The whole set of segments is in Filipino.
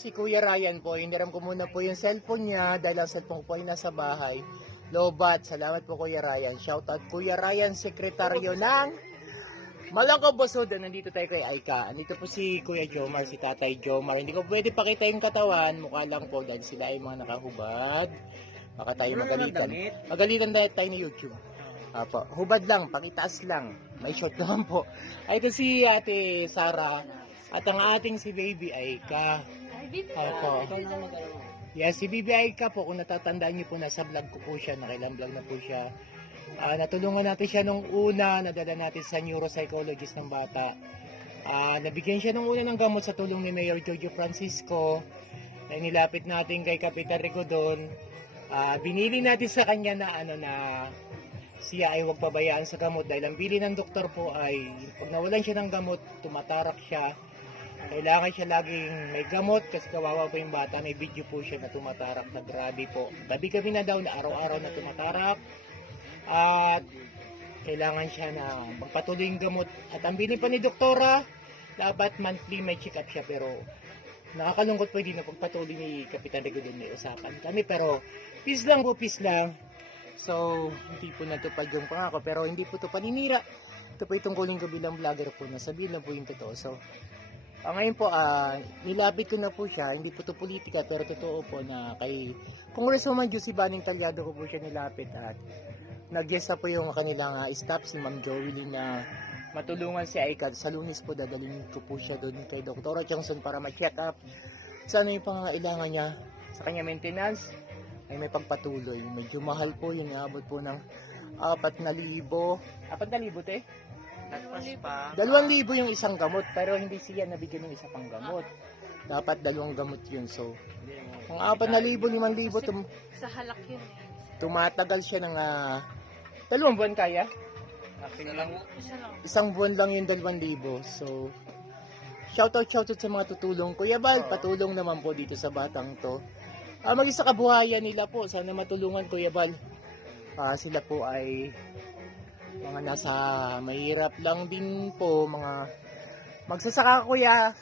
Si Kuya Ryan po, hiniram ko muna po yung cellphone niya dahil ang cellphone ko po ay nasa bahay. Lobat, salamat po Kuya Ryan. Shoutout Kuya Ryan, sekretaryo ng Malangkaw Basod. Nandito tayo kay Aika. Nandito po si Kuya Jomar, si Tatay Jomar. Hindi ko pwede pakita yung katawan, mukha lang po dahil sila ay mga nakahubad. Baka tayo magalitan. Magalitan dahil tayo ni YouTube. Apo, hubad lang, pakitaas lang. May short naman po. Ay, ito si Ate Sara. At ang ating si Baby Aika. Opo. Yes, si Baby Aika po, kung natatandaan niyo po, nasa vlog ko po siya, nakailang vlog na po siya. Natulungan natin siya nung una, nadala natin sa neuropsychologist ng bata. Nabigyan siya nung una ng gamot sa tulong ni Mayor Jojo Francisco. Na inilapit natin kay Kapitan Rigodon. Binili natin sa kanya na siya ay huwag pabayaan sa gamot dahil ang bili ng doktor po ay pag nawalan siya ng gamot, tumatarak siya. Kailangan siya laging may gamot kasi kawawa po yung bata. May video po siya na tumatarak na grabe po. Gabi-gabi na daw na araw-araw na tumatarak. At kailangan siya na magpatuloy yung gamot. At ang bilin pa ni doktora, dapat monthly may check up siya. Pero nakakalungkot po hindi na pagpatuloy ni Kapitan Rigodon, may usapan kami. Pero peace lang po, peace lang. So, hindi po natupad yung pangako. Pero hindi po ito paninira. Ito po itong kuling ko bilang vlogger po na sabihin lang po yung totoo. So, ngayon po, nilapit ko na po siya, hindi po ito politika, pero totoo po na kay Congresswoman Josie Baning Talyado ko po siya nilapit at nag-guest na po yung kanilang staff, si Ma'am Joey na matulungan si Aika. Sa Lunes po, dadalhin ko po siya doon kay Dr. Johnson para ma-check up sa ano yung pangangailangan niya sa kanya maintenance, ay may pagpatuloy. Medyo mahal po yun, naabot po ng 4,000. 4,000 te? 2,000 yung isang gamot, pero hindi siya nabigyan ng isa pang gamot. Dapat 2 gamot yun. So, kung 4,000, 5,000, sa halak yun tumatagal siya ng 2 buwan kaya? Isang buwan lang yung 2,000. So, shoutout sa mga tutulong. Kuya Bal, patulong naman po dito sa batang to. Mag-isa kabuhayan nila po. Sana matulungan Kuya Bal. Sila po ay mga nasa mahirap lang din po, mga magsasaka kuya,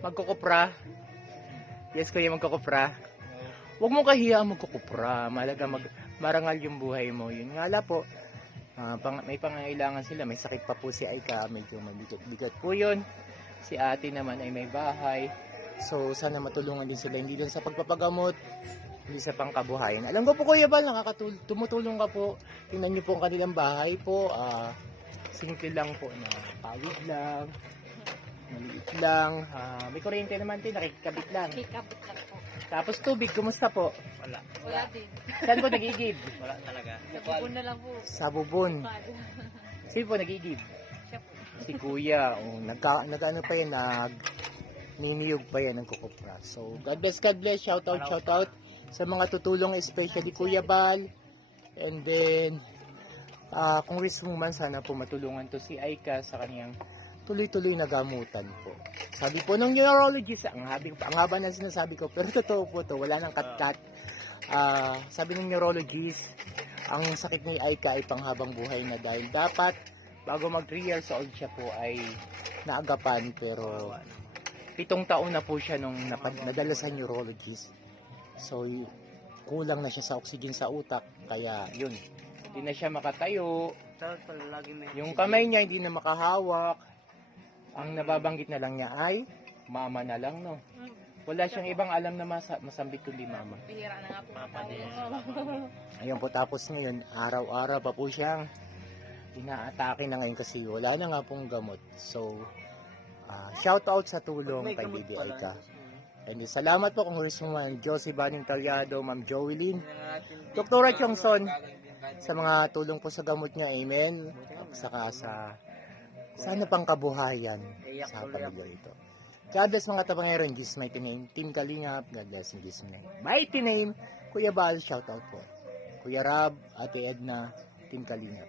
magkukupra. Yes kuya, magkukupra. Huwag mong kahiya magkukupra, malaga marangal yung buhay mo. Yun nga la po, may pangangailangan sila, may sakit pa po si Aika, medyo mabigat-bigat po yun. Si ate naman ay may bahay, so sana matulungan din sila, hindi lang sa pagpapagamot, hindi sa pangkabuhayan. Alam ko po Kuya Bal, tumutulong ka po. Tingnan niyo po ang kanilang bahay po. Simple lang po na pawid lang, maliit lang. May kuryente naman din, nakikabit lang. Kikabit lang po. Tapos tubig, kumusta po? Wala din. Saan po nagigib? Wala talaga. Sa bubon na lang po. Sa bubon. Sino po nagigib? Siya po. Si Kuya. Nag-ano pa yan, niniyog pa yan ng kukupra. So, God bless, shout out sa mga tutulong, especially Kuya Bal. And then, Congresswoman, sana po matulungan to si Aika sa kaniyang tuloy-tuloy na gamutan po. Sabi po ng neurologist, ang haba na sinasabi ko, pero totoo po to, wala nang cut-cut. Sabi ng neurologist, ang sakit ni Aika ay panghabang buhay na dahil dapat, bago mag 3 years old siya po ay naagapan, pero 7 taon na po siya nung nadala sa neurologist. So, kulang na siya sa oxygen sa utak. Kaya, yun. Hindi na siya makatayo. Yung kamay niya hindi na makahawak. Ang nababanggit na lang niya ay mama na lang, no? Wala siyang ibang alam na masambit kundi mama. Bihira na nga po. Ayun po, tapos ngayon, araw-araw pa po siyang inaatake na ngayon kasi wala na nga pong gamot. So, shout out sa tulong kay Bibi Aika. And salamat po kung gusto mo Ma'am Josie Baning Talyado, Ma'am Joelyn, Dr. Chongson, sa mga tulong po sa gamot niya. Amen. Saka sana pang kabuhayan sa pamilya ito. God bless mga tapangero in Jesus' mighty name. Team Kalingap, God bless in Jesus' name. Mighty name, Kuya Bal, shout out po. Kuya Rab, Ate Edna, Team Kalingap.